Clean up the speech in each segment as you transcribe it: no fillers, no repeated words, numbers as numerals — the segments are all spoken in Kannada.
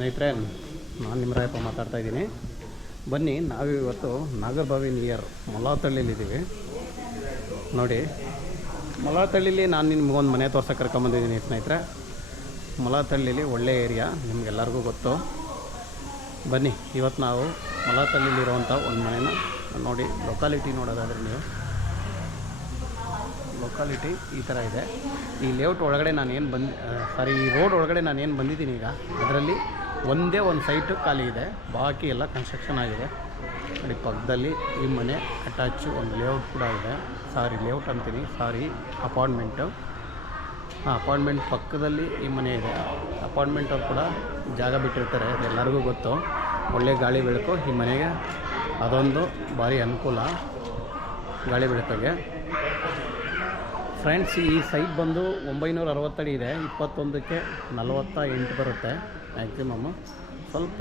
ಸ್ನೇಹಿತರೆ, ನಾನು ನಿಮ್ಮ ರಾಯಪ್ಪ ಮಾತಾಡ್ತಾ ಇದ್ದೀನಿ. ಬನ್ನಿ, ನಾವಿವತ್ತು ನಾಗರಬಾವಿ ನಿಯರ್ ಮೊಲಾತಳ್ಳಿಲಿದ್ದೀವಿ. ನೋಡಿ, ಮೊಲಾತಳ್ಳಿಲಿ ನಾನು ನಿಮ್ಗೊಂದು ಮನೆ ತೋರ್ಸೋಕೆ ಕರ್ಕೊಂಬಂದಿದ್ದೀನಿ ಸ್ನೇಹಿತರೆ. ಮೊಲಾತಳ್ಳಿಲಿ ಒಳ್ಳೆ ಏರಿಯಾ, ನಿಮ್ಗೆಲ್ಲರಿಗೂ ಗೊತ್ತು. ಬನ್ನಿ, ಇವತ್ತು ನಾವು ಮೊಲಾತಳ್ಳಿಲಿರುವಂಥ ಒಂದು ಮನೆನ ನೋಡಿ. ಲೊಕಾಲಿಟಿ ನೋಡೋದಾದರೆ ನೀವು, ಲೊಕಾಲಿಟಿ ಈ ಥರ ಇದೆ. ಈ ಲೇಔಟ್ ಒಳಗಡೆ ಈ ರೋಡ್ ಒಳಗಡೆ ನಾನೇನು ಬಂದಿದ್ದೀನಿ ಈಗ, ಅದರಲ್ಲಿ ಒಂದೇ ಒಂದು ಸೈಟು ಖಾಲಿ ಇದೆ, ಬಾಕಿ ಎಲ್ಲ ಕನ್ಸ್ಟ್ರಕ್ಷನ್ ಆಗಿದೆ. ನೋಡಿ, ಪಕ್ಕದಲ್ಲಿ ಈ ಮನೆ ಅಟ್ಯಾಚು ಒಂದು ಲೇಔಟ್ ಕೂಡ ಇದೆ. ಲೇಔಟ್ ಅಂತೀನಿ, ಅಪಾರ್ಟ್ಮೆಂಟು. ಅಪಾರ್ಟ್ಮೆಂಟ್ ಪಕ್ಕದಲ್ಲಿ ಈ ಮನೆ ಇದೆ. ಅಪಾರ್ಟ್ಮೆಂಟಲ್ಲಿ ಕೂಡ ಜಾಗ ಬಿಟ್ಟಿರ್ತಾರೆ, ಎಲ್ಲರಿಗೂ ಗೊತ್ತು. ಒಳ್ಳೆ ಗಾಳಿ ಬೆಳಕು ಈ ಮನೆಗೆ, ಅದೊಂದು ಭಾರಿ ಅನುಕೂಲ ಗಾಳಿ ಬೆಳಕಿಗೆ. ಫ್ರೆಂಡ್ಸ್, ಈ ಸೈಟ್ ಬಂದು 960 ಅಡಿ ಇದೆ. 21ಕ್ಕೆ 48 ಬರುತ್ತೆ ಮ್ಯಾಕ್ಸಿಮಮ್ಮು. ಸ್ವಲ್ಪ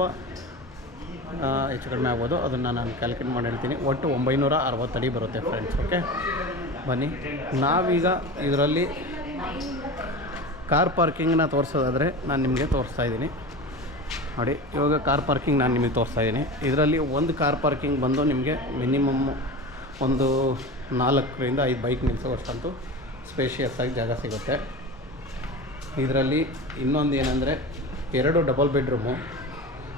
ಹೆಚ್ಚು ಕಡಿಮೆ ಆಗ್ಬೋದು, ಅದನ್ನು ನಾನು ಕ್ಯಾಲ್ಕುಲೇಟ್ ಮಾಡಿ ಹೇಳ್ತೀನಿ. ಒಟ್ಟು 960 ಅಡಿ ಬರುತ್ತೆ ಫ್ರೆಂಡ್ಸ್. ಓಕೆ, ಬನ್ನಿ. ನಾವೀಗ ಇದರಲ್ಲಿ ಕಾರ್ ಪಾರ್ಕಿಂಗ್ನ ತೋರಿಸೋದಾದರೆ ನಾನು ನಿಮಗೆ ತೋರಿಸ್ತಾ ಇದ್ದೀನಿ. ನೋಡಿ, ಇವಾಗ ಕಾರ್ ಪಾರ್ಕಿಂಗ್ ನಾನು ನಿಮಗೆ ತೋರಿಸ್ತಾ ಇದ್ದೀನಿ. ಇದರಲ್ಲಿ ಒಂದು ಕಾರ್ ಪಾರ್ಕಿಂಗ್ ಬಂದು ನಿಮಗೆ ಮಿನಿಮಮ್ ಒಂದು 4ರಿಂದ 5 ಬೈಕ್ ನಿಲ್ಲಿಸೋವಷ್ಟಂತೂ ಸ್ಪೇಷಿಯಸ್ ಆಗಿ ಜಾಗ ಸಿಗುತ್ತೆ. ಇದರಲ್ಲಿ ಇನ್ನೊಂದು ಏನಂದರೆ 2 ಡಬಲ್ ಬೆಡ್ರೂಮು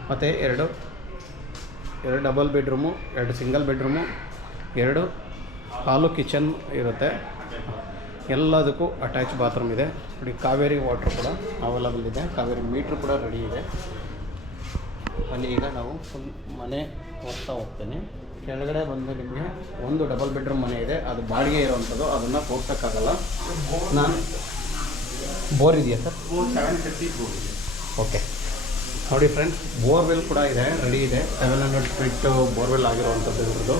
ಮತ್ತು 2 ಡಬಲ್ ಬೆಡ್ರೂಮು, 2 ಸಿಂಗಲ್ ಬೆಡ್ರೂಮು, 2 ಹಾಲು ಕಿಚನ್ ಇರುತ್ತೆ. ಎಲ್ಲದಕ್ಕೂ ಅಟ್ಯಾಚ್ ಬಾತ್ರೂಮ್ ಇದೆ. ನೋಡಿ, ಕಾವೇರಿ ವಾಟ್ರ್ ಕೂಡ ಅವೈಲಬಲ್ ಇದೆ, ಕಾವೇರಿ ಮೀಟ್ರ್ ಕೂಡ ರೆಡಿ ಇದೆ. ಅಲ್ಲಿ ಈಗ ನಾವು ಫುಲ್ ಮನೆ ತೋರಿಸ್ತಾ ಹೋಗ್ತೇನೆ. ಕೆಳಗಡೆ ಬಂದು ನಿಮಗೆ ಒಂದು ಡಬಲ್ ಬೆಡ್ರೂಮ್ ಮನೆ ಇದೆ, ಅದು ಬಾಡಿಗೆ ಇರೋವಂಥದ್ದು, ಅದನ್ನು ತೋರ್ಸೋಕ್ಕಾಗಲ್ಲ ನಾನು. ಬೋರ್ ಇದೆಯಾ ಸರ್? 750 ಬೋರ್ ಇದೆ. ಓಕೆ, ನೋಡಿ ಫ್ರೆಂಡ್ಸ್, ಬೋರ್ವೆಲ್ ಕೂಡ ಇದೆ, ರೆಡಿ ಇದೆ. 700 ಫೀಟ್ ಬೋರ್ವೆಲ್ ಆಗಿರುವಂಥದ್ದು ಇರೋದು.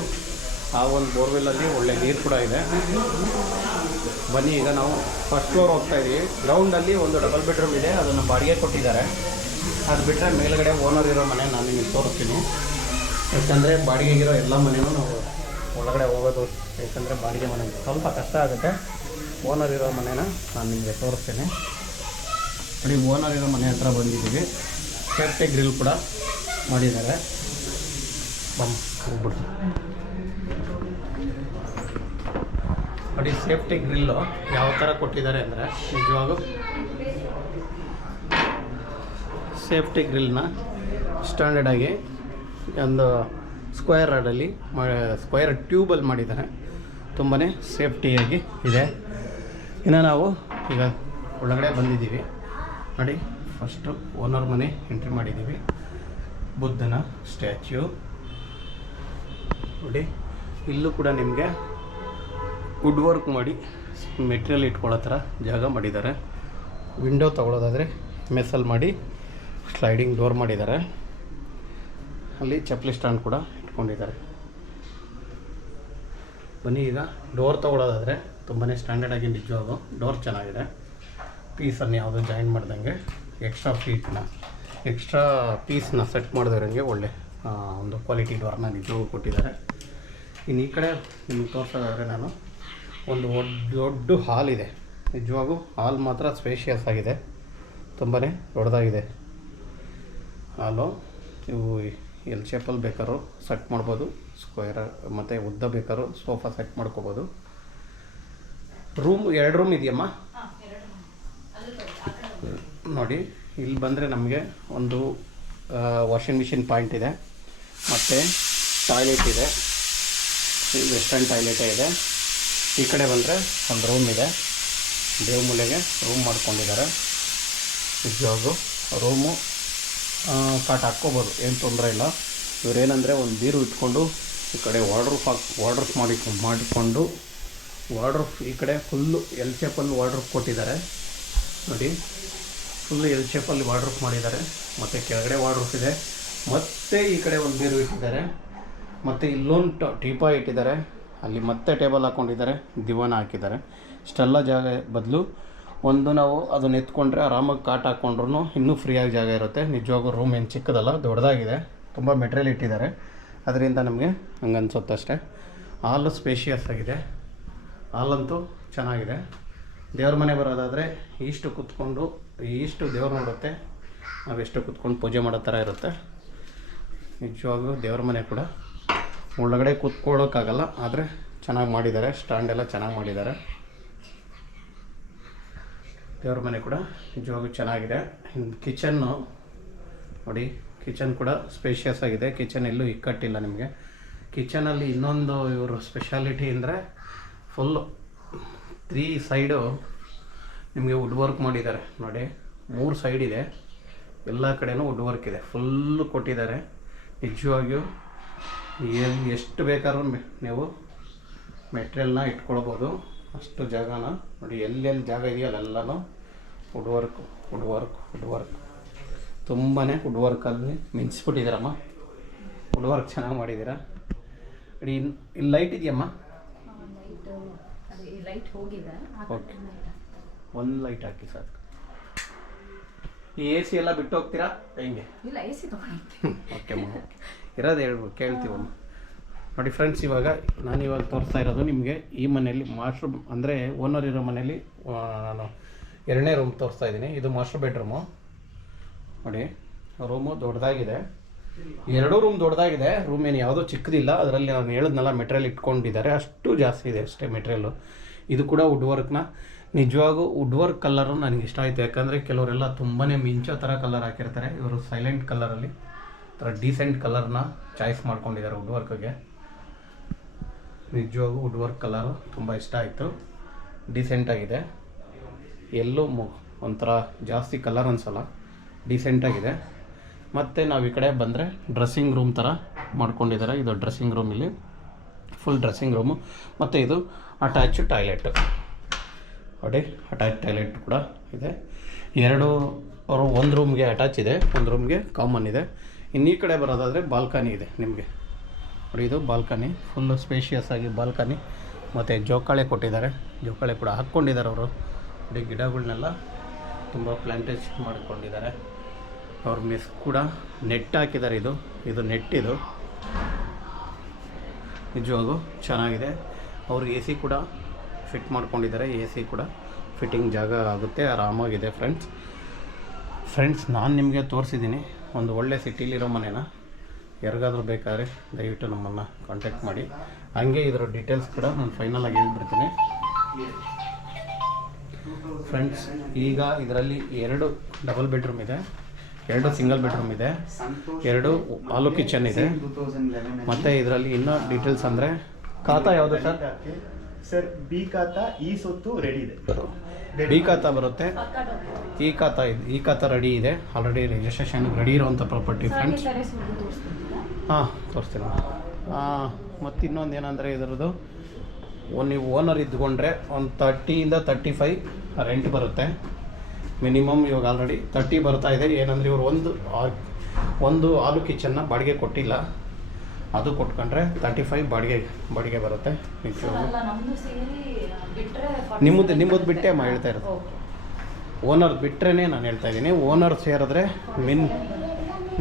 ಆ ಒಂದು ಬೋರ್ವೆಲ್ಲಲ್ಲಿ ಒಳ್ಳೆ ನೀರು ಕೂಡ ಇದೆ. ಬನ್ನಿ, ಈಗ ನಾವು ಫಸ್ಟ್ ಫ್ಲೋರ್ ಹೋಗ್ತಾಯಿದ್ದೀವಿ. ಗ್ರೌಂಡಲ್ಲಿ ಒಂದು ಡಬಲ್ ಬೆಡ್ರೂಮ್ ಇದೆ, ಅದನ್ನು ಬಾಡಿಗೆ ಕೊಟ್ಟಿದ್ದಾರೆ. ಅದು ಬಿಟ್ಟರೆ ಮೇಲ್ಗಡೆ ಓನರ್ ಇರೋ ಮನೆ ನಾನು ನಿಮಗೆ ತೋರಿಸ್ತೀನಿ. ಯಾಕಂದರೆ ಬಾಡಿಗೆಗಿರೋ ಎಲ್ಲ ಮನೆಯೂ ನಾವು ಒಳಗಡೆ ಹೋಗೋದು, ಯಾಕಂದರೆ ಬಾಡಿಗೆ ಮನೆ ಸ್ವಲ್ಪ ಕಷ್ಟ ಆಗುತ್ತೆ. ಓನರ್ ಇರೋ ಮನೇನ ನಾನು ನಿಮಗೆ ತೋರಿಸ್ತೇನೆ. ನೋಡಿ, ಓನರ್ ಇರೋ ಮನೆ ಹತ್ರ ಬಂದಿದ್ದೀವಿ. ಸೇಫ್ಟಿ ಗ್ರಿಲ್ ಕೂಡ ಮಾಡಿದ್ದಾರೆ. ಹೋಗ್ಬಿಡ್ತು ನೋಡಿ, ಸೇಫ್ಟಿ ಗ್ರಿಲ್ಲು ಯಾವ ಥರ ಕೊಟ್ಟಿದ್ದಾರೆ ಅಂದರೆ, ನಿಜವಾಗೂ ಸೇಫ್ಟಿ ಗ್ರಿಲ್ನ ಸ್ಟ್ಯಾಂಡರ್ಡಾಗಿ ಒಂದು ಸ್ಕ್ವೇರ್ ರಾಡಲ್ಲಿ ಸ್ಕ್ವೇರ್ ಟ್ಯೂಬಲ್ಲಿ ಮಾಡಿದ್ದಾರೆ. ತುಂಬಾ ಸೇಫ್ಟಿಯಾಗಿ ಇದೆ. ಇನ್ನು ನಾವು ಈಗ ಒಳಗಡೆ ಬಂದಿದ್ದೀವಿ. ನೋಡಿ, ಫಸ್ಟು ಓನರ್ ಮನೆ ಎಂಟ್ರಿ ಮಾಡಿದ್ದೀವಿ. ಬುದ್ಧನ ಸ್ಟ್ಯಾಚ್ಯೂ ನೋಡಿ. ಇಲ್ಲೂ ಕೂಡ ನಿಮಗೆ ವುಡ್ ವರ್ಕ್ ಮಾಡಿ ಮೆಟೀರಿಯಲ್ ಇಟ್ಕೊಳ್ಳೋ ಥರ ಜಾಗ ಮಾಡಿದ್ದಾರೆ. ವಿಂಡೋ ತೊಗೊಳೋದಾದರೆ ಮೆಸ್ಸಲ್ಲಿ ಮಾಡಿ ಸ್ಲೈಡಿಂಗ್ ಡೋರ್ ಮಾಡಿದ್ದಾರೆ. ಅಲ್ಲಿ ಚಪ್ಪಲಿ ಸ್ಟ್ಯಾಂಡ್ ಕೂಡ ಇಟ್ಕೊಂಡಿದ್ದಾರೆ. ಬನ್ನಿ, ಈಗ ಡೋರ್ ತೊಗೊಳೋದಾದರೆ ತುಂಬಾ ಸ್ಟ್ಯಾಂಡರ್ಡಾಗಿ ನಿಜವಾಗೂ ಡೋರ್ ಚೆನ್ನಾಗಿದೆ. ಪೀಸನ್ನು ಯಾವುದೋ ಜಾಯಿನ್ ಮಾಡ್ದಂಗೆ ಎಕ್ಸ್ಟ್ರಾ ಪೀಸ್ನ ಸೆಟ್ ಮಾಡಿದವರಂಗೆ ಒಳ್ಳೆ ಒಂದು ಕ್ವಾಲಿಟಿ ಡೋರ್ನ ನಿಜವಾಗೂ ಕೊಟ್ಟಿದ್ದಾರೆ. ಇನ್ನು ಈ ಕಡೆ ನಿಮ್ಗೆ ತೋರಿಸೋದಾದರೆ, ನಾನು ಒಂದು ದೊಡ್ಡ ಹಾಲ್ ಇದೆ. ನಿಜವಾಗೂ ಹಾಲ್ ಮಾತ್ರ ಸ್ಪೇಷಿಯಸ್ ಆಗಿದೆ, ತುಂಬಾ ದೊಡ್ಡದಾಗಿದೆ ಹಾಲು. ಇವು ಎಲ್ ಶೇಪಲ್ಲಿ ಬೇಕಾದ್ರೂ ಸೆಟ್ ಮಾಡ್ಬೋದು, ಸ್ಕ್ವೇರ್ ಮತ್ತು ಉದ್ದ ಬೇಕಾದ್ರೂ ಸೋಫಾ ಸೆಟ್ ಮಾಡ್ಕೋಬೋದು. ರೂಮ್ 2 ರೂಮ್ ಇದೆಯಮ್ಮ. ನೋಡಿ, ಇಲ್ಲಿ ಬಂದರೆ ನಮಗೆ ಒಂದು ವಾಷಿಂಗ್ ಮಿಷಿನ್ ಪಾಯಿಂಟ್ ಇದೆ, ಮತ್ತು ಟಾಯ್ಲೆಟ್ ಇದೆ. ವೆಸ್ಟರ್ನ್ ಟಾಯ್ಲೆಟೇ ಇದೆ. ಈ ಕಡೆ ಬಂದರೆ ಒಂದು ರೂಮ್ ಇದೆ, ದೇವ್ ಮೂಲೆಗೆ ರೂಮ್ ಮಾಡ್ಕೊಂಡಿದ್ದಾರೆ. ನಿಜವಾಗೂ ರೂಮು ಕಾಟ್ ಹಾಕ್ಕೋಬೋದು, ಏನು ತೊಂದರೆ ಇಲ್ಲ. ಇವರೇನೆಂದರೆ ಒಂದು ಬೀರು ಇಟ್ಕೊಂಡು ಈ ಕಡೆ ವಾರ್ಡ್ರೂಫ್ ಮಾಡಿಕೊಂಡು ವಾರ್ಡ್ರೂಫ್ ಈ ಕಡೆ ಫುಲ್ಲು ಎಲ್ ಶೇಪಲ್ಲಿ ವಾರ್ಡ್ರೂಫ್ ಕೊಟ್ಟಿದ್ದಾರೆ. ನೋಡಿ, ಫುಲ್ಲು ಎಲ್ ಶೇಪಲ್ಲಿ ವಾರ್ಡ್ರೂಫ್ ಮಾಡಿದ್ದಾರೆ. ಮತ್ತು ಕೆಳಗಡೆ ವಾರ್ಡ್ರೂಫ್ ಇದೆ, ಮತ್ತು ಈ ಕಡೆ ಒಂದು ಬೀರು ಇಟ್ಟಿದ್ದಾರೆ, ಮತ್ತು ಇಲ್ಲೊಂದು ಟೀಪಾಯ್ ಇಟ್ಟಿದ್ದಾರೆ. ಅಲ್ಲಿ ಮತ್ತೆ ಟೇಬಲ್ ಹಾಕ್ಕೊಂಡಿದ್ದಾರೆ, ದಿವಾನ ಹಾಕಿದ್ದಾರೆ. ಇಷ್ಟೆಲ್ಲ ಜಾಗ ಬದಲು ಒಂದು ನಾವು ಅದನ್ನು ಎತ್ಕೊಂಡ್ರೆ ಆರಾಮಾಗಿ ಕಾಟ್ ಹಾಕ್ಕೊಂಡ್ರೂ ಇನ್ನೂ ಫ್ರೀಯಾಗಿ ಜಾಗ ಇರುತ್ತೆ. ನಿಜವಾಗೂ ರೂಮ್ ಏನು ಚಿಕ್ಕದಲ್ಲ, ದೊಡ್ಡದಾಗಿದೆ. ತುಂಬ ಮೆಟೀರಿಯಲ್ ಇಟ್ಟಿದ್ದಾರೆ, ಅದರಿಂದ ನಮಗೆ ಹಂಗೆ ಅನಿಸುತ್ತಷ್ಟೇ. ಹಾಲು ಸ್ಪೇಷಿಯಸ್ ಆಗಿದೆ, ಹಾಲಂತೂ ಚೆನ್ನಾಗಿದೆ. ದೇವ್ರ ಮನೆ ಬರೋದಾದರೆ ಈಷ್ಟು ಕೂತ್ಕೊಂಡು ಈಷ್ಟು ದೇವ್ರು ನೋಡುತ್ತೆ. ನಾವೆಷ್ಟು ಕೂತ್ಕೊಂಡು ಪೂಜೆ ಮಾಡೋ ಥರ ಇರುತ್ತೆ. ನಿಜವಾಗೂ ದೇವ್ರ ಮನೆ ಕೂಡ ಒಳಗಡೆ ಕೂತ್ಕೊಳ್ಳೋಕ್ಕಾಗಲ್ಲ, ಆದರೆ ಚೆನ್ನಾಗಿ ಮಾಡಿದ್ದಾರೆ. ಸ್ಟ್ಯಾಂಡ್ ಎಲ್ಲ ಚೆನ್ನಾಗಿ ಮಾಡಿದ್ದಾರೆ. ದೇವ್ರ ಮನೆ ಕೂಡ ನಿಜವಾಗೂ ಚೆನ್ನಾಗಿದೆ. ಕಿಚನ್ನು ನೋಡಿ, ಕಿಚನ್ ಕೂಡ ಸ್ಪೇಷಿಯಸ್ ಆಗಿದೆ. ಕಿಚನ್ ಎಲ್ಲೂ ಇಕ್ಕಟ್ಟಿಲ್ಲ ನಿಮಗೆ. ಕಿಚನಲ್ಲಿ ಇನ್ನೊಂದು ಇವರು ಸ್ಪೆಷಾಲಿಟಿ ಅಂದರೆ ಫುಲ್ಲು 3 ಸೈಡು ನಿಮಗೆ ವುಡ್ ವರ್ಕ್ ಮಾಡಿದ್ದಾರೆ ನೋಡಿ. 3 ಸೈಡ್ ಇದೆ, ಎಲ್ಲ ಕಡೆನೂ ವುಡ್ ವರ್ಕ್ ಇದೆ, ಫುಲ್ಲು ಕೊಟ್ಟಿದ್ದಾರೆ. ನಿಜವಾಗಿಯೂ ಎಷ್ಟು ಬೇಕಾದ್ರೂ ನೀವು ಮೆಟೀರಿಯಲ್ನ ಇಟ್ಕೊಳ್ಬೋದು, ಅಷ್ಟು ಜಾಗನ ನೋಡಿ. ಎಲ್ಲೆಲ್ಲಿ ಜಾಗ ಇದೆಯೋ ಅಲ್ಲೆಲ್ಲನೂ ವುಡ್ ವರ್ಕ್ ತುಂಬಾ ವುಡ್ ವರ್ಕಲ್ಲಿ ಮಿಂಚಿಬಿಟ್ಟಿದ್ದೀರಮ್ಮ. ವುಡ್ ವರ್ಕ್ ಚೆನ್ನಾಗಿ ಮಾಡಿದ್ದೀರಾ. ನೋಡಿ ಇಲ್ಲಿ ಲೈಟ್ ಇದೆಯಮ್ಮ? ಓಕೆ, ಒಂದು ಲೈಟ್ ಹಾಕಿ ಸಾಕು. ಈ AC ಎಲ್ಲ ಬಿಟ್ಟು ಹೋಗ್ತೀರಾ ಹೆಂಗೆ? ಓಕೆ ಅಮ್ಮ, ಇರೋದು ಹೇಳ್ಬೋದು, ಕೇಳ್ತೀವಮ್ಮ. ನೋಡಿ ಫ್ರೆಂಡ್ಸ್, ನಾನು ತೋರಿಸ್ತಾ ಇರೋದು ನಿಮಗೆ ಈ ಮನೆಯಲ್ಲಿ ಮಾಸ್ಟರ್ ಅಂದರೆ ಓನರ್ ಇರೋ ಮನೆಯಲ್ಲಿ ನಾನು 2ನೇ ರೂಮ್ ತೋರಿಸ್ತಾ ಇದ್ದೀನಿ. ಇದು ಮಾಸ್ಟರ್ ಬೆಡ್ರೂಮು ನೋಡಿ. ರೂಮು ದೊಡ್ಡದಾಗಿದೆ, 2 ರೂಮ್ ದೊಡ್ಡದಾಗಿದೆ. ರೂಮ್ ಏನು ಯಾವುದೋ ಚಿಕ್ಕದಿಲ್ಲ. ಅದರಲ್ಲಿ ನಾನು ಹೇಳಿದ್ನಲ್ಲ ಮೆಟೀರಿಯಲ್ ಇಟ್ಕೊಂಡಿದ್ದಾರೆ, ಅಷ್ಟು ಜಾಸ್ತಿ ಇದೆ ಅಷ್ಟೇ ಮೆಟೀರಿಯಲ್ಲು. ಇದು ಕೂಡ ವುಡ್ ವರ್ಕ್ನ ನಿಜವಾಗೂ ವುಡ್ ವರ್ಕ್ ಕಲರು ನನಗೆ ಇಷ್ಟ ಆಯಿತು. ಯಾಕಂದರೆ ಕೆಲವರೆಲ್ಲ ತುಂಬಾ ಮಿಂಚೋ ಥರ ಕಲರ್ ಹಾಕಿರ್ತಾರೆ. ಇವರು ಸೈಲೆಂಟ್ ಕಲರಲ್ಲಿ ಥರ ಡೀಸೆಂಟ್ ಕಲರ್ನ ಚಾಯ್ಸ್ ಮಾಡ್ಕೊಂಡಿದ್ದಾರೆ ವುಡ್ ವರ್ಕ್ಗೆ. ನಿಜವಾಗೂ ವುಡ್ ವರ್ಕ್ ಕಲರು ತುಂಬ ಇಷ್ಟ ಆಯಿತು. ಡೀಸೆಂಟಾಗಿದೆ, ಎಲ್ಲೂ ಒಂಥರ ಜಾಸ್ತಿ ಕಲರ್ ಅನಿಸಲ್ಲ, ಡೀಸೆಂಟಾಗಿದೆ. ಮತ್ತು ನಾವು ಈ ಕಡೆ ಬಂದರೆ ಡ್ರೆಸ್ಸಿಂಗ್ ರೂಮ್ ಥರ ಮಾಡ್ಕೊಂಡಿದ್ದಾರೆ. ಇದು ಡ್ರೆಸ್ಸಿಂಗ್ ರೂಮ್, ಇಲ್ಲಿ ಫುಲ್ ಡ್ರೆಸ್ಸಿಂಗ್ ರೂಮು. ಮತ್ತು ಇದು ಅಟ್ಯಾಚ್ ಟಾಯ್ಲೆಟು ನೋಡಿ. ಅಟ್ಯಾಚ್ ಟಾಯ್ಲೆಟ್ ಕೂಡ ಇದೆ. 2 ಒಂದು ರೂಮ್ಗೆ ಅಟ್ಯಾಚ್ ಇದೆ, ಒಂದು ರೂಮ್ಗೆ ಕಾಮನ್ ಇದೆ. ಇನ್ನು ಈ ಕಡೆ ಬರೋದಾದರೆ ಬಾಲ್ಕನಿ ಇದೆ ನಿಮಗೆ ನೋಡಿ. ಇದು ಬಾಲ್ಕನಿ, ಫುಲ್ಲು ಸ್ಪೇಷಿಯಸ್ ಆಗಿ ಬಾಲ್ಕನಿ. ಮತ್ತು ಜೋಕಾಳೆ ಕೊಟ್ಟಿದ್ದಾರೆ, ಜೋಕಾಳೆ ಕೂಡ ಹಾಕ್ಕೊಂಡಿದ್ದಾರೆ ಅವರು ನೋಡಿ. ಗಿಡಗಳನ್ನೆಲ್ಲ ತುಂಬ ಪ್ಲ್ಯಾಂಟೇಶನ್ ಮಾಡಿಕೊಂಡಿದ್ದಾರೆ. ಅವ್ರ ಮಿಸ್ ಕೂಡ ನೆಟ್ ಹಾಕಿದ್ದಾರೆ. ಇದು ನೆಟ್, ಇದು ನಿಜವಾಗೂ ಚೆನ್ನಾಗಿದೆ. ಅವರು AC ಕೂಡ ಫಿಟ್ ಮಾಡ್ಕೊಂಡಿದ್ದಾರೆ. AC ಕೂಡ ಫಿಟ್ಟಿಂಗ್ ಜಾಗ ಆಗುತ್ತೆ, ಆರಾಮಾಗಿದೆ. ಫ್ರೆಂಡ್ಸ್ ನಾನು ನಿಮಗೆ ತೋರಿಸಿದ್ದೀನಿ ಒಂದು ಒಳ್ಳೆ ಸಿಟಿಲಿರೋ ಮನೆನ. ಯಾರಿಗಾದ್ರೂ ಬೇಕಾದರೆ ದಯವಿಟ್ಟು ನಮ್ಮನ್ನು ಕಾಂಟ್ಯಾಕ್ಟ್ ಮಾಡಿ. ಹಾಗೆ ಇದರ ಡೀಟೇಲ್ಸ್ ಕೂಡ ನಾನು ಫೈನಲಾಗಿ ಹೇಳ್ಬಿಡ್ತೀನಿ ಫ್ರೆಂಡ್ಸ್. ಈಗ ಇದರಲ್ಲಿ 2 ಡಬಲ್ ಬೆಡ್ರೂಮ್ ಇದೆ, 2 ಸಿಂಗಲ್ ಬೆಡ್ರೂಮ್ ಇದೆ, 2 ಹಾಲು ಕಿಚನ್ ಇದೆ. ಮತ್ತು ಇದರಲ್ಲಿ ಇನ್ನೂ ಡೀಟೇಲ್ಸ್ ಅಂದರೆ ಖಾತಾ ಯಾವುದು ಸರ್? ಬಿ ಖಾತಾ ಈ ಸೊತ್ತು ರೆಡಿ ಇದೆ. ಬಿ ಖಾತಾ ಬರುತ್ತೆ, ಈ ಖಾತಾ ರೆಡಿ ಇದೆ. ಆಲ್ರೆಡಿ ರಿಜಿಸ್ಟ್ರೇಷನ್ ರೆಡಿ ಇರೋವಂಥ ಪ್ರಾಪರ್ಟಿ ಫ್ರೆಂಡ್ಸ್. ಹಾಂ, ತೋರಿಸ್ತೀನಿ. ಮತ್ತು ಇನ್ನೊಂದು ಏನಂದರೆ ಇದರದ್ದು ನೀವು ಓನರ್ ಇದ್ಕೊಂಡ್ರೆ ಒಂದು 30ಇಂದ 35 ರೆಂಟ್ ಬರುತ್ತೆ ಮಿನಿಮಮ್. ಇವಾಗ ಆಲ್ರೆಡಿ 30 ಬರ್ತಾ ಇದೆ. ಏನಂದರೆ ಇವರು ಒಂದು ಹಾಲು ಕಿಚನ್ನ ಬಾಡಿಗೆ ಕೊಟ್ಟಿಲ್ಲ, ಅದು ಕೊಟ್ಕೊಂಡ್ರೆ 35 ಬಾಡಿಗೆ ಬರುತ್ತೆ. ನಿಮ್ಮದು ಬಿಟ್ಟೆ ಅಮ್ಮ ಹೇಳ್ತಾ ಇರೋದು. ಓನರ್ ಬಿಟ್ಟರೆ ನಾನು ಹೇಳ್ತಾ ಇದ್ದೀನಿ. ಓನರ್ ಸೇರಿದ್ರೆ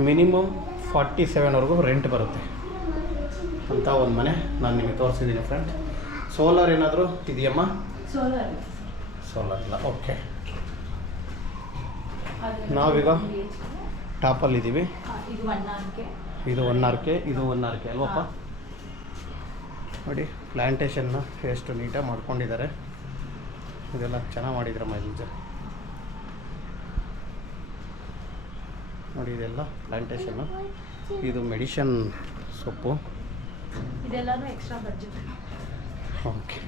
ಮಿನಿಮಮ್ 47ವರೆಗೂ ರೆಂಟ್ ಬರುತ್ತೆ ಅಂತ ಒಂದು ಮನೆ ನಾನು ನಿಮಗೆ ತೋರಿಸಿದ್ದೀನಿ ಫ್ರೆಂಡ್. ಸೋಲಾರ್ ಏನಾದರೂ ಇದೆಯಮ್ಮ? ಸೋಲಾರ್ ಇಲ್ಲ. ಓಕೆ, ನಾವೀಗ ಟಾಪಲ್ಲಿದ್ದೀವಿ. ಇದು 1 RK, ಇದು 1 RK ಅಲ್ವಪ್ಪ? ನೋಡಿ ಪ್ಲ್ಯಾಂಟೇಷನ್ನ ಎಷ್ಟು ನೀಟಾಗಿ ಮಾಡ್ಕೊಂಡಿದ್ದಾರೆ. ಇದೆಲ್ಲ ಚೆನ್ನಾಗಿ ಮಾಡಿದ್ರಮ್ಮ. ನೋಡಿ ಇದೆಲ್ಲ ಪ್ಲ್ಯಾಂಟೇಷನ್ನು. ಇದು ಮೆಡಿಷನ್ ಸೊಪ್ಪು. ಓಕೆ,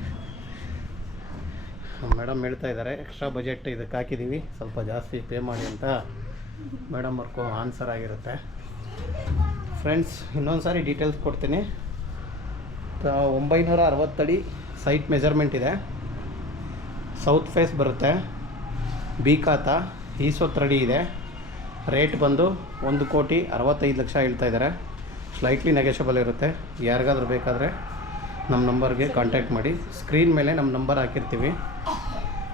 ಮೇಡಮ್ ಹೇಳ್ತಾ ಇದ್ದಾರೆ ಎಕ್ಸ್ಟ್ರಾ ಬಜೆಟ್ ಇದಕ್ಕೆ ಹಾಕಿದ್ದೀವಿ, ಸ್ವಲ್ಪ ಜಾಸ್ತಿ ಪೇ ಮಾಡಿ ಅಂತ ಮೇಡಮ್ ಅವ್ರಿಗೂ ಆನ್ಸರ್ ಆಗಿರುತ್ತೆ. ಫ್ರೆಂಡ್ಸ್ ಇನ್ನೊಂದು ಸಾರಿ ಡೀಟೇಲ್ಸ್ ಕೊಡ್ತೀನಿ. 960 ಅಡಿ ಸೈಟ್ ಮೆಜರ್ಮೆಂಟ್ ಇದೆ. ಸೌತ್ ಫೇಸ್ ಬರುತ್ತೆ. ಬಿ ಖಾತಾ ಈಸೊತ್ತು ರೆಡಿ ಇದೆ. ರೇಟ್ ಬಂದು 1,65,00,000 ಹೇಳ್ತಾ ಇದ್ದಾರೆ. ಸ್ಲೈಟ್ಲಿ ನೆಗೆಷಬಲ್ ಇರುತ್ತೆ. ಯಾರಿಗಾದ್ರೂ ಬೇಕಾದರೆ ನಮ್ಮ ನಂಬರ್ಗೆ ಕಾಂಟ್ಯಾಕ್ಟ್ ಮಾಡಿ. ಸ್ಕ್ರೀನ್ ಮೇಲೆ ನಮ್ಮ ನಂಬರ್ ಹಾಕಿರ್ತೀವಿ,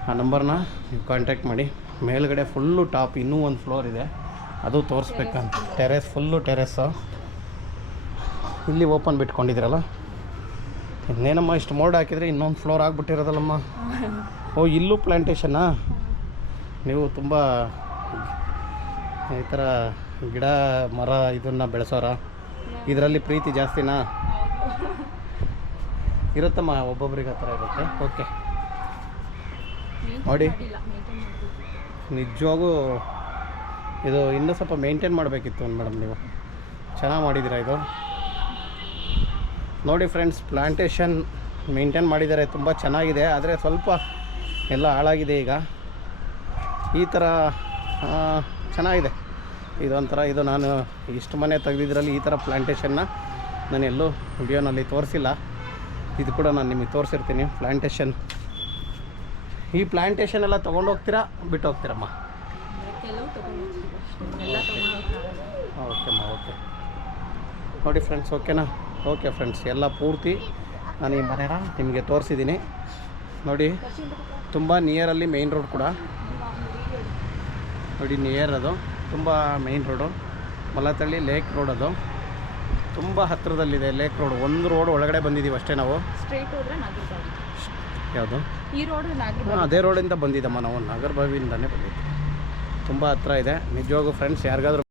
ಆ ನಂಬರ್ನ ನೀವು ಕಾಂಟ್ಯಾಕ್ಟ್ ಮಾಡಿ. ಮೇಲ್ಗಡೆ ಫುಲ್ಲು ಟಾಪ್ ಇನ್ನೂ ಒಂದು ಫ್ಲೋರ್ ಇದೆ, ಅದು ತೋರಿಸ್ಬೇಕಂತ. Terrace, full terrace. ಇಲ್ಲಿ ಓಪನ್ ಬಿಟ್ಕೊಂಡಿದ್ದೀರಲ್ಲ, ಇನ್ನೇನಮ್ಮ ಇಷ್ಟು ಮೋಲ್ಡ್ ಹಾಕಿದರೆ ಇನ್ನೊಂದು ಫ್ಲೋರ್ ಆಗಿಬಿಟ್ಟಿರೋದಲ್ಲಮ್ಮ. ಓ, ಇಲ್ಲೂ ಪ್ಲ್ಯಾಂಟೇಷನ್ನಾ? ನೀವು ತುಂಬ ಈ ಥರ ಗಿಡ ಮರ ಇದನ್ನು ಬೆಳೆಸೋರ ಇದರಲ್ಲಿ ಪ್ರೀತಿ ಜಾಸ್ತಿನಾ ಇರುತ್ತಮ್ಮ, ಒಬ್ಬೊಬ್ರಿಗೆ ಆ ಥರ ಇರುತ್ತೆ. ಓಕೆ ನೋಡಿ, ನಿಜವಾಗೂ ಇದು ಇನ್ನೂ ಸ್ವಲ್ಪ ಮೇಂಟೈನ್ ಮಾಡಬೇಕಿತ್ತು ಮೇಡಮ್. ನೀವು ಚೆನ್ನಾಗಿ ಮಾಡಿದ್ದೀರಾ ಇದು. ನೋಡಿ ಫ್ರೆಂಡ್ಸ್, ಪ್ಲಾಂಟೇಶನ್ ಮೇಂಟೈನ್ ಮಾಡಿದ್ದಾರೆ, ತುಂಬ ಚೆನ್ನಾಗಿದೆ. ಆದರೆ ಸ್ವಲ್ಪ ಎಲ್ಲ ಹಾಳಾಗಿದೆ ಈಗ. ಈ ಥರ ಚೆನ್ನಾಗಿದೆ ಇದೊಂಥರ. ಇದು ನಾನು ಇಷ್ಟು ಮನೆ ತೆಗೆದಿದ್ರಲ್ಲಿ ಈ ಥರ ಪ್ಲಾಂಟೇಶನ್ನ ನಾನು ಎಲ್ಲೂ ವಿಡಿಯೋನಲ್ಲಿ ತೋರಿಸಿಲ್ಲ. ಇದು ಕೂಡ ನಾನು ನಿಮಗೆ ತೋರಿಸಿರ್ತೀನಿ ಪ್ಲಾಂಟೇಶನ್. ಈ ಪ್ಲಾಂಟೇಶನ್ ಎಲ್ಲ ತೊಗೊಂಡು ಹೋಗ್ತೀರಾ, ಬಿಟ್ಟು ಹೋಗ್ತೀರಮ್ಮ? ಓಕೆಮ್ಮ, ಓಕೆ. ನೋಡಿ ಫ್ರೆಂಡ್ಸ್, ಓಕೆನಾ? ಓಕೆ ಫ್ರೆಂಡ್ಸ್, ಎಲ್ಲ ಪೂರ್ತಿ ನಾನು ಈ ಮನೆನ ನಿಮಗೆ ತೋರಿಸಿದ್ದೀನಿ. ನೋಡಿ, ತುಂಬ ನಿಯರಲ್ಲಿ ಮೇಯ್ನ್ ರೋಡ್ ಕೂಡ ನೋಡಿ, ನಿಯರ್ ಅದು ತುಂಬ ಮೇಯ್ನ್ ರೋಡು. ಮಲತಳ್ಳಿ ಲೇಕ್ ರೋಡ್, ಅದು ತುಂಬ ಹತ್ತಿರದಲ್ಲಿದೆ ಲೇಕ್ ರೋಡ್. ಒಂದು ರೋಡ್ ಒಳಗಡೆ ಬಂದಿದ್ದೀವಿ ಅಷ್ಟೇ ನಾವು. ಸ್ಟ್ರೈಟ್ ಹೋದ್ರೆ ನಾಗರಬಾವಿ. ಯಾವುದು? ಈ ರೋಡ್ ನಾಗರಬಾವಿ. ಅದೇ ರೋಡಿಂದ ಬಂದಿದ್ದಮ್ಮ, ನಾವು ನಾಗರಬಾವಿಯಿಂದನೇ ಬಂದಿದ್ದೆ. ತುಂಬ ಹತ್ತಿರ ಇದೆ ನಿಜವಾಗೂ ಫ್ರೆಂಡ್ಸ್. ಯಾರಿಗಾದ್ರೂ